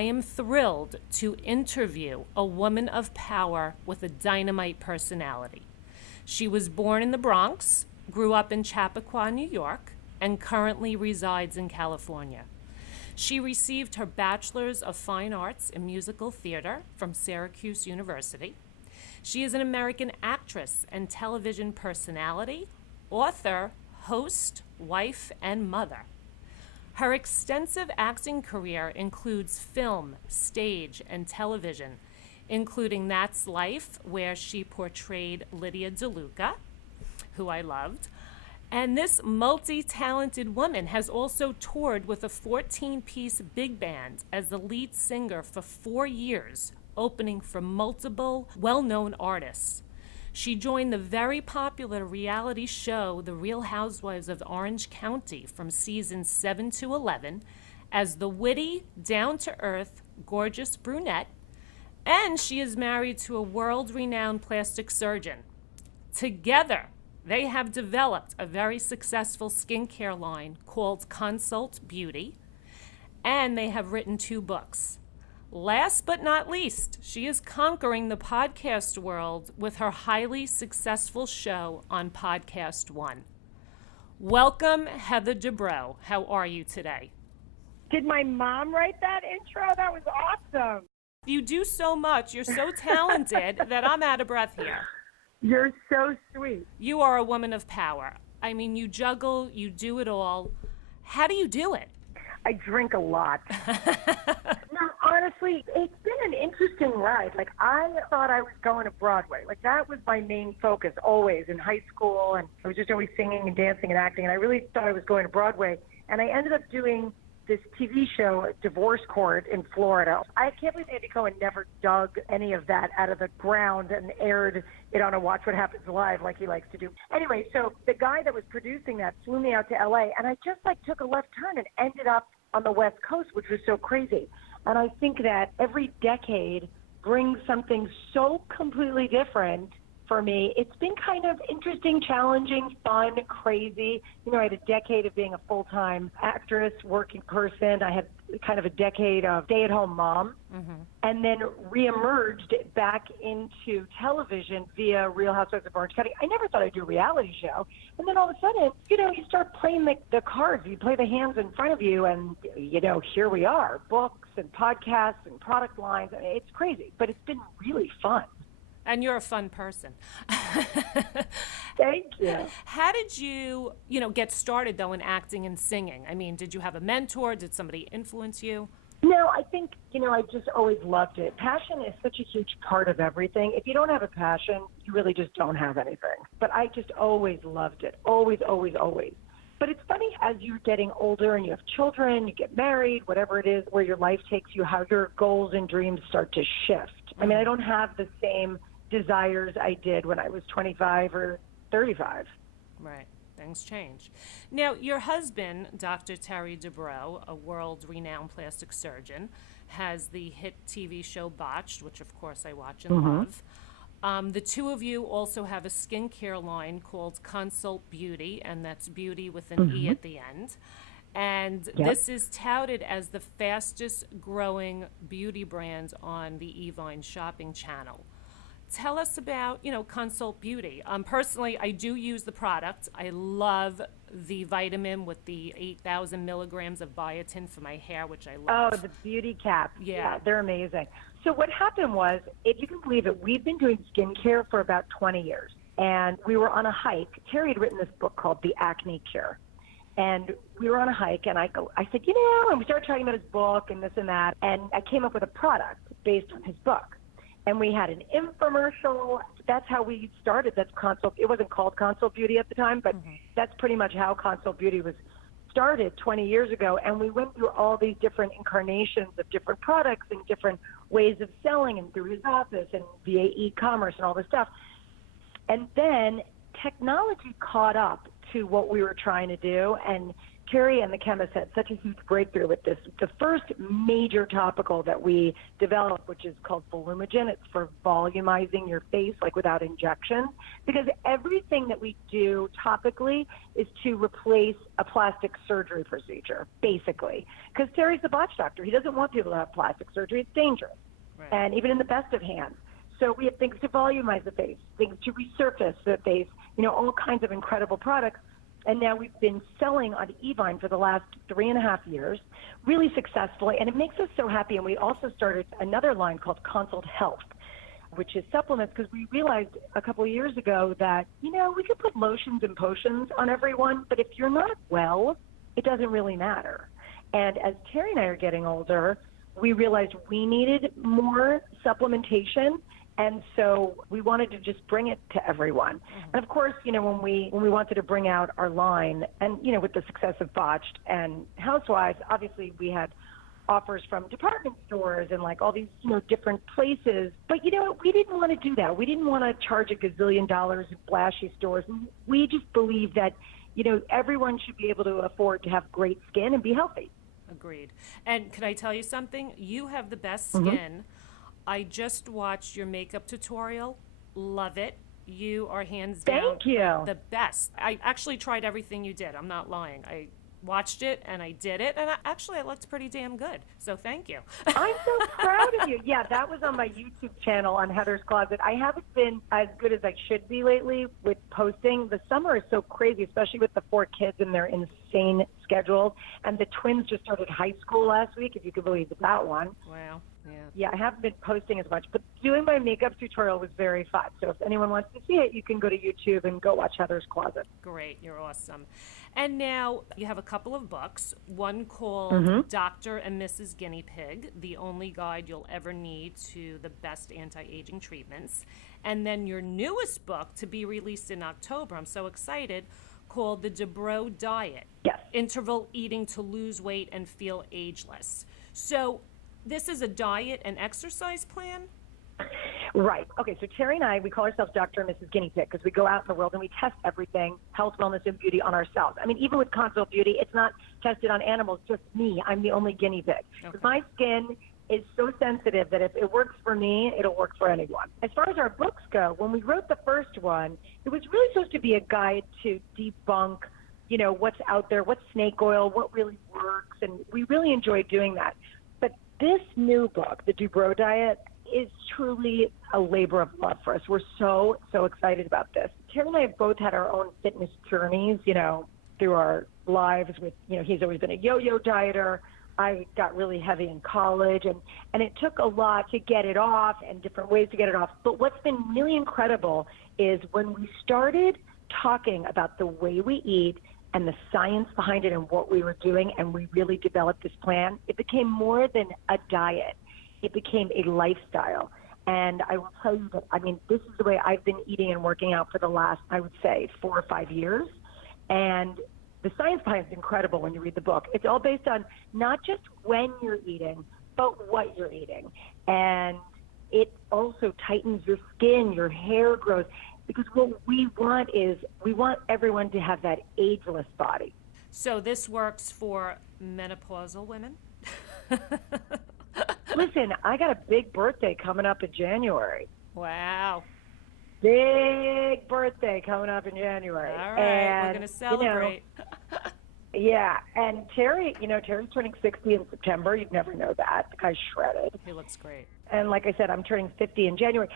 I am thrilled to interview a woman of power with a dynamite personality. She was born in the Bronx, grew up in Chappaqua, New York, and currently resides in California. She received her Bachelor's of Fine Arts in Musical Theater from Syracuse University. She is an American actress and television personality, author, host, wife, and mother. Her extensive acting career includes film, stage, and television, including That's Life, where she portrayed Lydia DeLucca, who I loved. And this multi-talented woman has also toured with a 14-piece big band as the lead singer for 4 years, opening for multiple well-known artists. She joined the very popular reality show, The Real Housewives of Orange County, from seasons 7 to 11, as the witty, down-to-earth, gorgeous brunette, and she is married to a world-renowned plastic surgeon. Together, they have developed a very successful skincare line called Consult Beauty, and they have written 2 books. Last but not least, she is conquering the podcast world with her highly successful show on PodcastOne. Welcome, Heather Dubrow. How are you today? Did my mom write that intro? That was awesome. You do so much. You're so talented that I'm out of breath here. You're so sweet. You are a woman of power. I mean, you juggle, you do it all. How do you do it? I drink a lot. No, honestly, it's been an interesting ride. Like, I thought I was going to Broadway. Like, that was my main focus always in high school, and I was just always singing and dancing and acting, and I really thought I was going to Broadway. And I ended up doing this TV show, Divorce Court, in Florida. I can't believe Andy Cohen never dug any of that out of the ground and aired it on a Watch What Happens Live like he likes to do. Anyway, so the guy that was producing that flew me out to LA, and I just took a left turn and ended up on the West Coast, which was so crazy. And I think that every decade brings something so completely different for me. It's been kind of interesting, challenging, fun, crazy. You know, I had a decade of being a full-time actress, working person. I had kind of a decade of stay-at-home mom, and then reemerged back into television via Real Housewives of Orange County. I never thought I'd do a reality show. And then all of a sudden, you know, you start playing the cards. You play the hands in front of you, and, you know, here we are, books and podcasts and product lines. I mean, it's crazy, but it's been really fun. And you're a fun person. Thank you. How did you, get started, though, in acting and singing? I mean, did you have a mentor? Did somebody influence you? No, I think, I just always loved it. Passion is such a huge part of everything. If you don't have a passion, you really just don't have anything. But I just always loved it. Always, always, always. But it's funny, as you're getting older and you have children, you get married, whatever it is, where your life takes you, how your goals and dreams start to shift. I mean, I don't have the same desires I did when I was 25 or 35. Right. Things change. Now, your husband, Dr. Terry Dubrow, a world-renowned plastic surgeon, has the hit TV show Botched, which, of course, I watch and love. The two of you also have a skincare line called Consult Beauty, and that's beauty with an E at the end. And this is touted as the fastest-growing beauty brand on the Evine shopping channel. Tell us about, Consult Beauty. Personally, I do use the product. I love the vitamin with the 8,000 milligrams of biotin for my hair, which I love. Oh, the beauty cap. Yeah, they're amazing. So what happened was, if you can believe it, we've been doing skincare for about 20 years. And we were on a hike. Terry had written this book called The Acne Cure. And we were on a hike, and I said, and we started talking about his book and this and that. And I came up with a product based on his book. And we had an infomercial. That's how we started. That's Consult. It wasn't called Consult Beauty at the time, but that's pretty much how Consult Beauty was started 20 years ago. And we went through all these different incarnations of different products and different ways of selling, and through his office and via e-commerce and all this stuff. And then technology caught up to what we were trying to do and Terry and the chemist had such a huge breakthrough with this. The first major topical that we developed, which is called Volumogen, it's for volumizing your face, like without injections, because everything that we do topically is to replace a plastic surgery procedure, basically. Because Terry's the botch doctor. He doesn't want people to have plastic surgery. It's dangerous. Right. And even in the best of hands. So we have things to volumize the face, things to resurface the face, all kinds of incredible products. And now we've been selling on Evine for the last 3.5 years, really successfully, and it makes us so happy. And we also started another line called Consult Health, which is supplements, because we realized a couple of years ago that, we could put lotions and potions on everyone, but if you're not well, it doesn't really matter. And as Terry and I are getting older, we realized we needed more supplementation. And so we wanted to just bring it to everyone. Mm-hmm. And of course, when we wanted to bring out our line, and with the success of Botched and Housewives, obviously we had offers from department stores and like all these different places. But we didn't want to do that. We didn't want to charge $1 gazillion in flashy stores. We just believe that everyone should be able to afford to have great skin and be healthy. Agreed. And can I tell you something? You have the best skin. Mm-hmm. I just watched your makeup tutorial. Love it. You are hands down Thank you. The best. I actually tried everything you did. I'm not lying. I watched it and I did it, and I looked pretty damn good. So thank you. I'm so proud of you. Yeah, that was on my YouTube channel on Heather's Closet. I haven't been as good as I should be lately with posting. The summer is so crazy, especially with the 4 kids and their insane schedules. And the twins just started high school last week, if you could believe that one. Wow. Yeah, I haven't been posting as much, but doing my makeup tutorial was very fun. So if anyone wants to see it, you can go to YouTube and go watch Heather's Closet. Great. You're awesome. And now you have a couple of books, one called Dr. and Mrs. Guinea Pig, the only guide you'll ever need to the best anti-aging treatments. And then your newest book, to be released in October, I'm so excited, called The Dubrow Diet. Yes. Interval Eating to Lose Weight and Feel Ageless. So this is a diet and exercise plan? Right. Okay, so Terry and I, we call ourselves Dr. and Mrs. Guinea Pig because we go out in the world and we test everything, health, wellness, and beauty on ourselves. I mean, even with Consult Beauty, it's not tested on animals, just me. I'm the only guinea pig. Okay. My skin is so sensitive that if it works for me, it'll work for anyone. As far as our books go, when we wrote the first one, it was really supposed to be a guide to debunk, what's out there, what's snake oil, what really works, and we really enjoyed doing that. But this new book, The Dubrow Diet, is truly a labor of love for us. We're so excited about this. Terry and I have both had our own fitness journeys, through our lives with, he's always been a yo-yo dieter. I got really heavy in college, and it took a lot to get it off and different ways to get it off. But what's been really incredible is when we started talking about the way we eat and the science behind it and what we were doing, and we really developed this plan, it became more than a diet. It became a lifestyle. And I will tell you that, this is the way I've been eating and working out for the last, I would say, 4 or 5 years. And the science behind it is incredible when you read the book. It's all based on not just when you're eating, but what you're eating. And it also tightens your skin, your hair grows. Because what we want is, we want everyone to have that ageless body. So this works for menopausal women? Listen, I got a big birthday coming up in January. Wow. Big birthday coming up in January. All right, and, we're going to celebrate. Yeah, and Terry's turning 60 in September. You'd never know that. The guy's shredded. He looks great. And like I said, I'm turning 50 in January.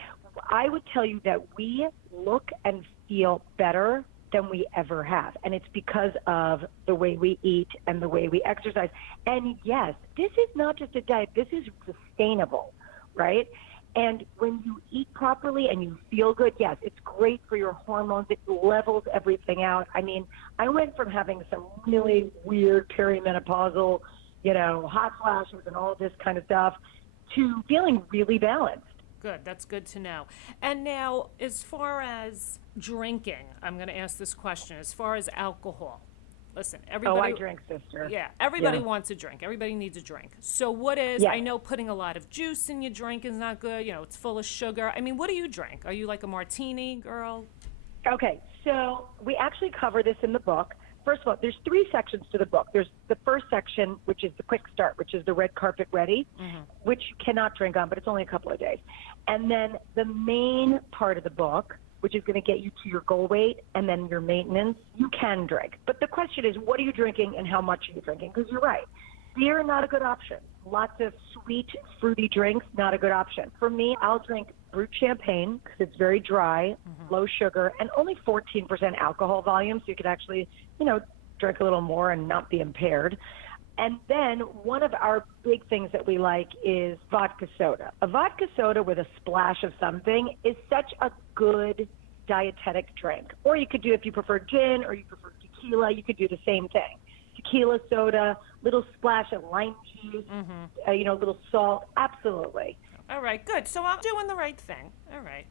I would tell you that we look and feel better than we ever have. And it's because of the way we eat and the way we exercise. And yes, this is not just a diet. This is sustainable, right? And when you eat properly and you feel good, yes, it's great for your hormones. It levels everything out. I went from having some really weird perimenopausal, hot flashes and all this kind of stuff to feeling really balanced. Good. That's good to know. And now, as far as drinking, I'm going to ask this question. As far as alcohol, listen, everybody... Oh, I drink, sister. Yeah, everybody wants a drink. Everybody needs a drink. So what is... Yes. I know putting a lot of juice in your drink is not good. It's full of sugar. What do you drink? Are you like a martini girl? Okay, so we actually cover this in the book. first of all, there's 3 sections to the book. There's the first section, which is the quick start, which is the red carpet ready, which you cannot drink on, but it's only a couple of days. And then the main part of the book, which is going to get you to your goal weight and then your maintenance, you can drink. But the question is, what are you drinking and how much are you drinking? Because you're right. Beer, not a good option. Lots of sweet, fruity drinks, not a good option. For me, I'll drink brut champagne because it's very dry, low sugar, and only 14% alcohol volume, so you could actually, drink a little more and not be impaired. And then one of our big things that we like is vodka soda. A vodka soda with a splash of something is such a good dietetic drink. Or you could do, if you prefer gin or you prefer tequila, you could do the same thing. Tequila soda, little splash of lime juice, little salt. Absolutely. All right, good. So I'm doing the right thing. All right.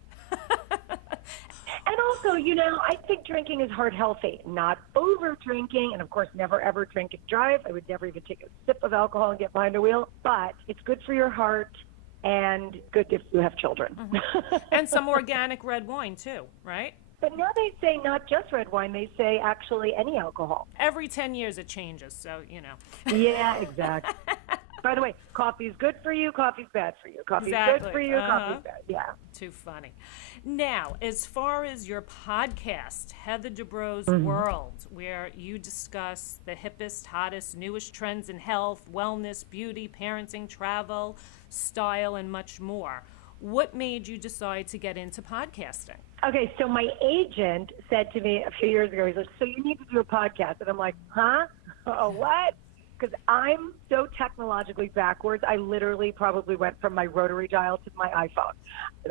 And also, I think drinking is heart healthy, not over drinking. And of course, never ever drink and drive. I would never even take a sip of alcohol and get behind a wheel. But it's good for your heart and good if you have children. And some organic red wine too, right? But now they say not just red wine, they say actually any alcohol. Every 10 years it changes, so, Yeah, exactly. By the way, coffee's good for you, coffee's bad for you. Coffee's good for you, coffee's bad. Yeah. Too funny. Now, as far as your podcast, Heather Dubrow's World, where you discuss the hippest, hottest, newest trends in health, wellness, beauty, parenting, travel, style, and much more, what made you decide to get into podcasting? Okay, so my agent said to me a few years ago, he's like, so you need to do a podcast. And I'm like, huh? Oh, what? Because I'm so technologically backwards, I literally probably went from my rotary dial to my iPhone.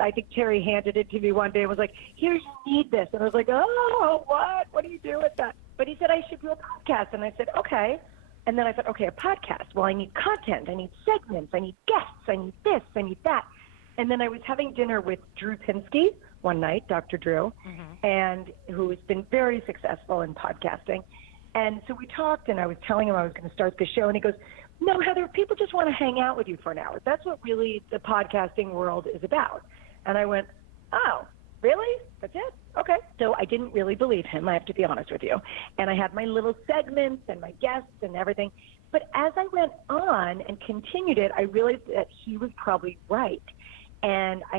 I think Terry handed it to me one day and was like, here, you need this. And I was like, oh, what? What do you do with that? But he said I should do a podcast. And I said, okay. And then I thought, okay, a podcast. Well, I need content. I need segments. I need guests. I need this. I need that. And then I was having dinner with Drew Pinsky one night, Dr. Drew, and who has been very successful in podcasting. And so we talked, and I was telling him I was going to start the show, and he goes, no, Heather, people just want to hang out with you for an hour. That's what really the podcasting world is about. And I went, oh, really? That's it? Okay. So I didn't really believe him, I have to be honest with you. And I had my little segments and my guests and everything. But as I went on and continued it, I realized that he was probably right. And I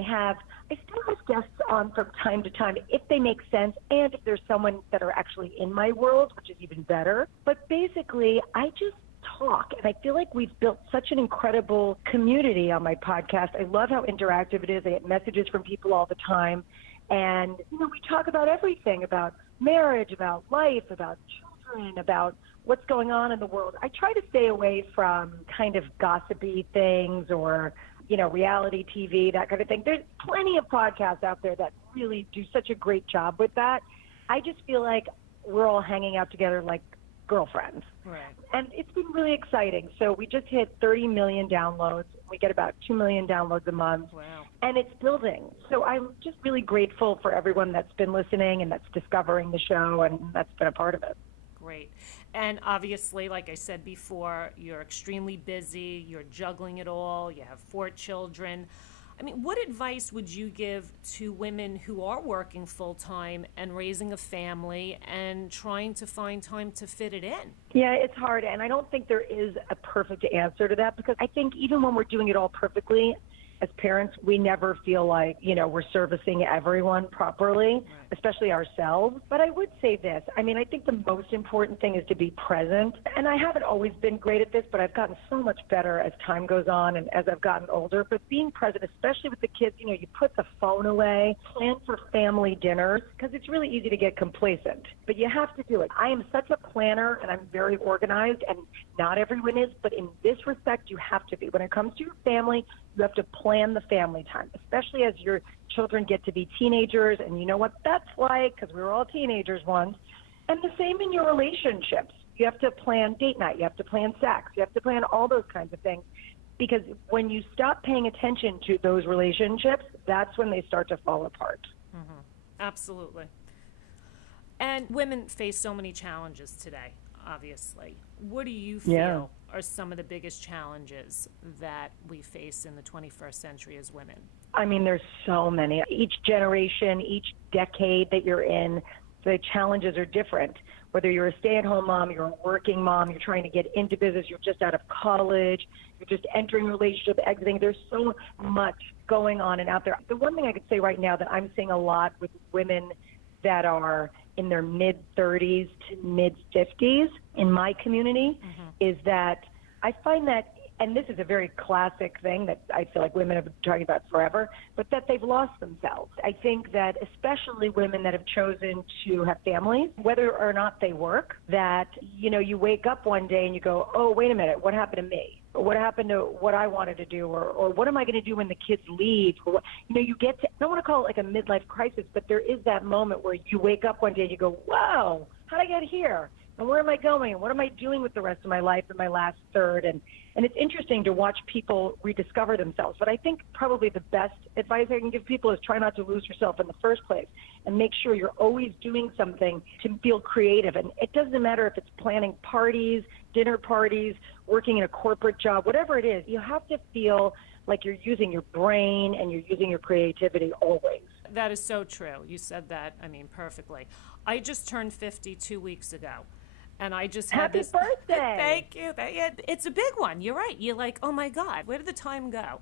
still have guests on from time to time if they make sense and if there's someone that are actually in my world, which is even better. But basically, I just talk, and I feel like we've built such an incredible community on my podcast. I love how interactive it is. I get messages from people all the time. And, we talk about everything, about marriage, about life, about children, about what's going on in the world. I try to stay away from kind of gossipy things or reality TV, that kind of thing. There's plenty of podcasts out there that really do such a great job with that. I just feel like we're all hanging out together like girlfriends. Right. And it's been really exciting. So we just hit 30 million downloads. We get about 2 million downloads a month. Wow. And it's building. So I'm just really grateful for everyone that's been listening and that's discovering the show, and that's been a part of it. Great. And obviously, like I said before, you're extremely busy, you're juggling it all, you have 4 children. I mean, what advice would you give to women who are working full-time and raising a family and trying to find time to fit it in? Yeah, it's hard, and I don't think there is a perfect answer to that, because I think even when we're doing it all perfectly, as parents, we never feel like, we're servicing everyone properly, right, especially ourselves. But I would say this. I think the most important thing is to be present. And I haven't always been great at this, but I've gotten so much better as time goes on and as I've gotten older. But being present, especially with the kids, you put the phone away, plan for family dinners, because it's really easy to get complacent. But you have to do it. I am such a planner, and I'm very organized, and not everyone is. But in this respect, you have to be. When it comes to your family, you have to plan the family time, especially as your children get to be teenagers, and you know what that's like, because we were all teenagers once. And the same in your relationships. You have to plan date night. You have to plan sex. You have to plan all those kinds of things, because when you stop paying attention to those relationships, that's when they start to fall apart. Mm-hmm. Absolutely. And women face so many challenges today, obviously. What do you feel are some of the biggest challenges that we face in the 21st century as women? There's so many. Each generation, each decade that you're in the challenges are different. Whether you're a stay-at-home mom, you're a working mom, you're trying to get into business, you're just out of college, you're just entering a relationship, exiting. There's so much going on and out there. The one thing I could say right now that I'm seeing a lot with women that are in their mid-30s to mid-50s in my community is that I find that, and this is a very classic thing that I feel like women have been talking about forever, but that they've lost themselves. I think that especially women that have chosen to have families, whether or not they work, that, you know, you wake up one day and you go, oh, wait a minute, what happened to me? Or what happened to what I wanted to do? Or what am I going to do when the kids leave? Or what, you know, you get to, I don't want to call it like a midlife crisis, but there is that moment where you wake up one day and you go, wow, how did I get here? And where am I going? And what am I doing with the rest of my life in my last third? And it's interesting to watch people rediscover themselves. But I think probably the best advice I can give people is try not to lose yourself in the first place and make sure you're always doing something to feel creative. And it doesn't matter if it's planning parties, dinner parties, working in a corporate job, whatever it is, you have to feel like you're using your brain and you're using your creativity always. That is so true. You said that, I mean, perfectly. I just turned 50 2 weeks ago. And I just had this. Happy birthday! Thank you. It's a big one. You're right. You're like, oh my God, where did the time go?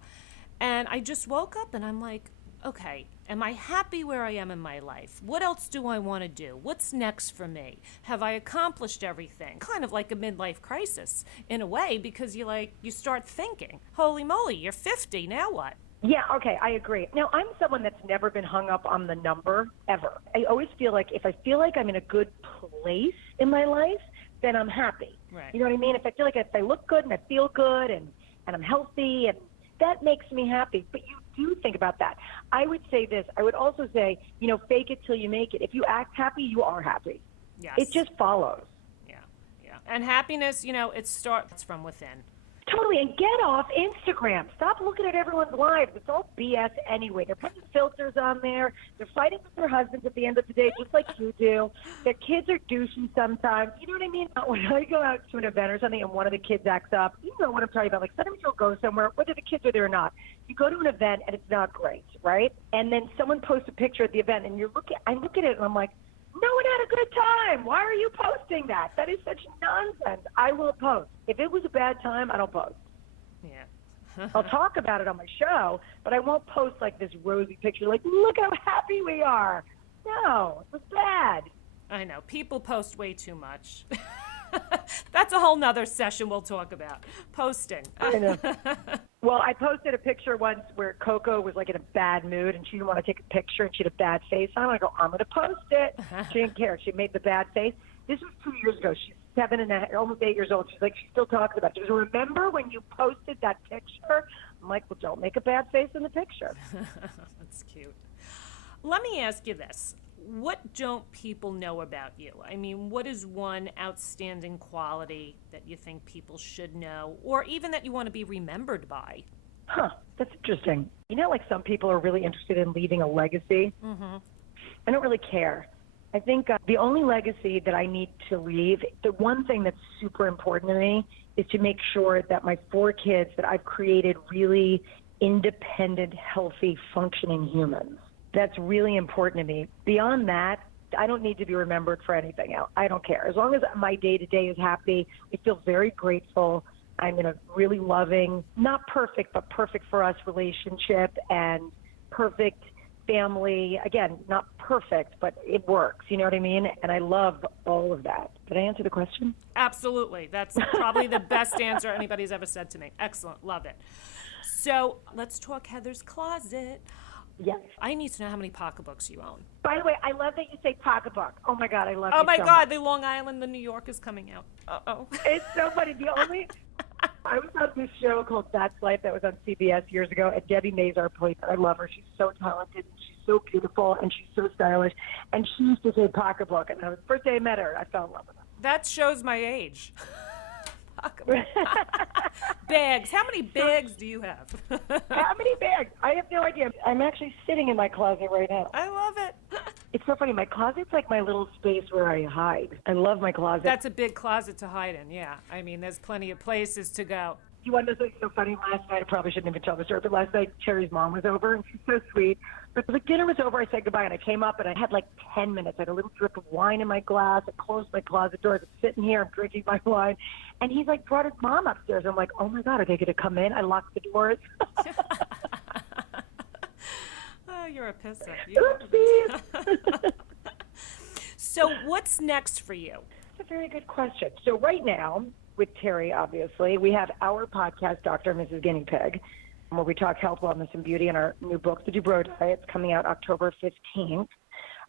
And I just woke up and I'm like, okay, am I happy where I am in my life? What else do I want to do? What's next for me? Have I accomplished everything? Kind of like a midlife crisis in a way, because you start thinking, holy moly, you're 50, now what? Yeah, okay, I agree. Now, I'm someone that's never been hung up on the number, ever. I always feel like if I feel like I'm in a good place in my life, then I'm happy. Right. You know what I mean? If I feel like if I look good and I feel good and I'm healthy, and that makes me happy. But you do think about that. I would say this. I would also say, you know, fake it till you make it. If you act happy, you are happy. Yes. It just follows. Yeah. And happiness, you know, it starts from within. Totally, and get off Instagram. Stop looking at everyone's lives. It's all BS anyway. They're putting filters on there. They're fighting with their husbands at the end of the day, just like you do. Their kids are douchey sometimes. You know what I mean? When I go out to an event or something and one of the kids acts up, you know what I'm talking about. Like, sometimes you'll go somewhere, whether the kids are there or not. You go to an event and it's not great, right? And then someone posts a picture at the event, and I look at it and I'm like, no one had a good time. Why are you posting that? That is such nonsense. I will post. If it was a bad time, I don't post. Yeah. I'll talk about it on my show, but I won't post like this rosy picture, like, look how happy we are. No, it was bad. I know. People post way too much. That's a whole nother session we'll talk about. Posting. I know. Well, I posted a picture once where Coco was like in a bad mood and she didn't want to take a picture and she had a bad face on. I go, I'm going to post it. She didn't care. She made the bad face. This was 2 years ago. She's 7 and a half, almost 8 years old. She's like, she still talks about it. She goes, remember when you posted that picture? I'm like, well, don't make a bad face in the picture. That's cute. Let me ask you this. What don't people know about you? I mean, what is one outstanding quality that you think people should know, or even that you want to be remembered by? Huh, that's interesting. You know, like some people are really interested in leaving a legacy. Mm-hmm. I don't really care. I think the only legacy that I need to leave, the one thing that's super important to me is to make sure that my 4 kids that I've created really independent, healthy, functioning humans. That's really important to me. Beyond that, I don't need to be remembered for anything else. I don't care. As long as my day-to-day is happy, I feel very grateful. I'm in a really loving, not perfect, but perfect for us relationship and perfect family. Again, not perfect, but it works. You know what I mean? And I love all of that. Did I answer the question? Absolutely. That's probably the best answer anybody's ever said to me. Excellent. Love it. So let's talk Heather's closet. Yes. I need to know how many pocketbooks you own. By the way, I love that you say pocketbook. Oh, my God, I love it. Oh, my so God, much. the Long Island, the New York is coming out. Uh-oh. It's so funny. I was on this show called That's Life that was on CBS years ago, and Debbie Mazar played her. I love her. She's so talented, and she's so beautiful, and she's so stylish. And she used to say pocketbook, and the first day I met her, I fell in love with her. That shows my age. Bags. How many bags do you have? How many bags? I have no idea. I'm actually sitting in my closet right now. I love it. It's so funny. My closet's like my little space where I hide. I love my closet. That's a big closet to hide in, yeah. I mean, there's plenty of places to go. You want to know something so funny? Last night, I probably shouldn't even tell the story, but last night, Cherry's mom was over, and she's so sweet. But the dinner was over, I said goodbye, and I came up, and I had like 10 minutes. I had a little drip of wine in my glass. I closed my closet doors. I'm sitting here, I'm drinking my wine. And he's like, brought his mom upstairs. I'm like, oh my God, are they going to come in? I locked the doors. Oh, you're a pisser. Oopsies. So what's next for you? That's a very good question. So right now, with Terry, obviously, we have our podcast, Dr. and Mrs. Guinea Pig, where we talk health, wellness, and beauty in our new book, The Dubrow Diet. It's coming out October 15th.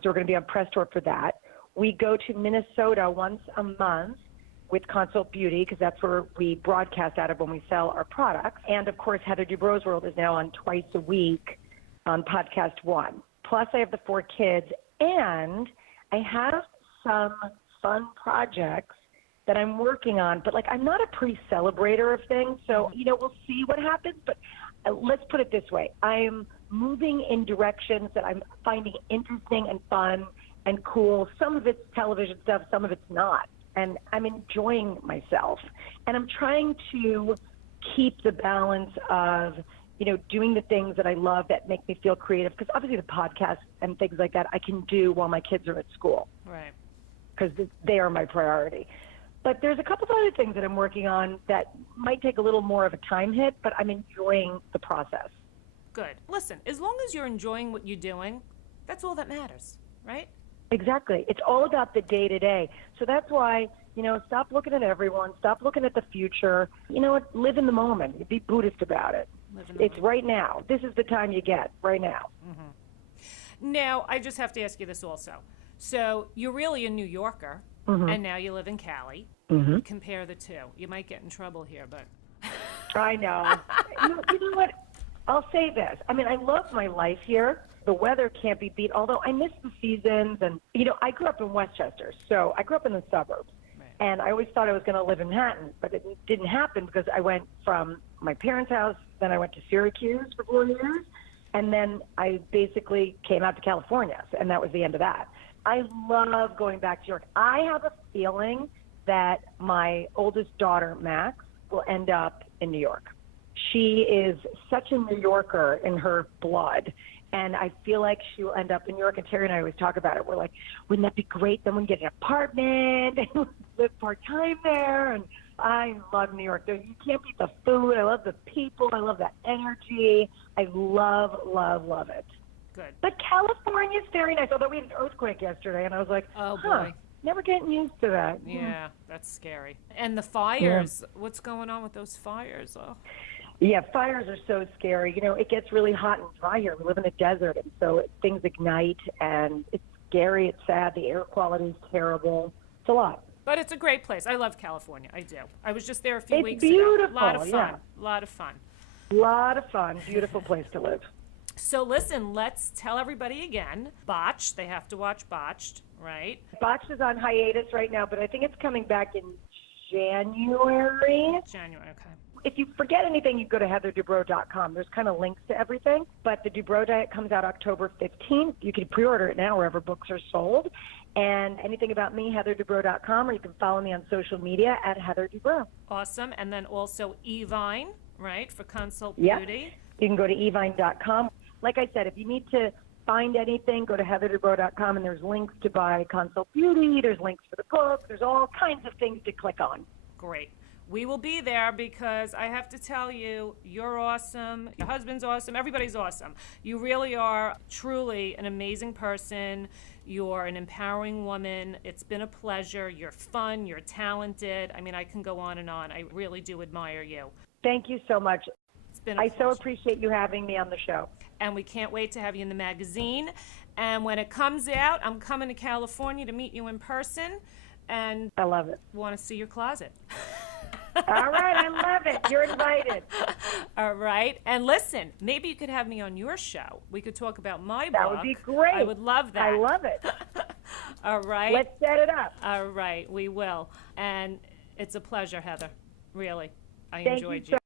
So we're going to be on press tour for that. We go to Minnesota once a month with Consult Beauty, because that's where we broadcast out of when we sell our products. And, of course, Heather Dubrow's World is now on twice a week on PodcastOne. Plus, I have the 4 kids, and I have some fun projects that I'm working on, but like I'm not a pre-celebrator of things, so we'll see what happens. But let's put it this way: I'm moving in directions that I'm finding interesting and fun and cool. Some of it's television stuff, some of it's not, and I'm enjoying myself. And I'm trying to keep the balance of doing the things that I love that make me feel creative, because obviously the podcast and things like that I can do while my kids are at school, Right? Because they are my priority. But there's a couple of other things that I'm working on that might take a little more of a time hit, but I'm enjoying the process. Good. Listen, as long as you're enjoying what you're doing, that's all that matters, right? Exactly. It's all about the day-to-day. So that's why, stop looking at everyone. Stop looking at the future. You know what? Live in the moment. Be Buddhist about it. It's right now. This is the time you get, right now. Mm-hmm. Now, I just have to ask you this also. So you're really a New Yorker, and now you live in Cali. Mm-hmm. Compare the two. You might get in trouble here, but... I know. You know what? I'll say this. I mean, I love my life here. The weather can't be beat, although I miss the seasons. And, I grew up in Westchester, so I grew up in the suburbs. Right. And I always thought I was going to live in Manhattan, but it didn't happen because I went from my parents' house, then I went to Syracuse for 4 years, and then I basically came out to California, and that was the end of that. I love going back to New York. I have a feeling that my oldest daughter, Max, will end up in New York. She is such a New Yorker in her blood, and I feel like she will end up in New York. And Terry and I always talk about it. We're like, wouldn't that be great? Then we can get an apartment and live part-time there. And I love New York. You can't beat the food. I love the people. I love the energy. I love, love, love it. Good. But California's very nice, although we had an earthquake yesterday, and I was like, oh, boy. Never getting used to that. Yeah, that's scary. And the fires, what's going on with those fires? Oh. Yeah, fires are so scary. It gets really hot and dry here. We live in a desert, and so things ignite, and it's scary, it's sad, the air quality is terrible. It's a lot. But it's a great place. I love California. I do. I was just there a few weeks beautiful. ago. A lot of fun. Yeah. A lot of fun. Lot of fun. Beautiful place to live. So listen, let's tell everybody again. Botched. They have to watch Botched, right? Botched is on hiatus right now, but I think it's coming back in January. January, okay. If you forget anything, you go to heatherdubrow.com. There's kind of links to everything. But the Dubrow Diet comes out October 15th. You can pre-order it now wherever books are sold. And anything about me, heatherdubrow.com, or you can follow me on social media at Heather Dubrow. Awesome. And then also Evine, right, for Consult Yep. Beauty. You can go to evine.com. Like I said, if you need to find anything, go to heatherdubrow.com, and there's links to buy Consult Beauty. There's links for the book. There's all kinds of things to click on. Great. We will be there because I have to tell you, you're awesome. Your husband's awesome. Everybody's awesome. You really are truly an amazing person. You're an empowering woman. It's been a pleasure. You're fun. You're talented. I mean, I can go on and on. I really do admire you. Thank you so much. It's been a I pleasure. so appreciate you having me on the show. And we can't wait to have you in the magazine. And when it comes out, I'm coming to California to meet you in person. And I love it. Want to see your closet. All right, I love it. You're invited. All right. And listen, maybe you could have me on your show. We could talk about my book. That would be great. I would love that. I love it. All right. Let's set it up. All right, we will. And it's a pleasure, Heather. Really. I Thank enjoyed you.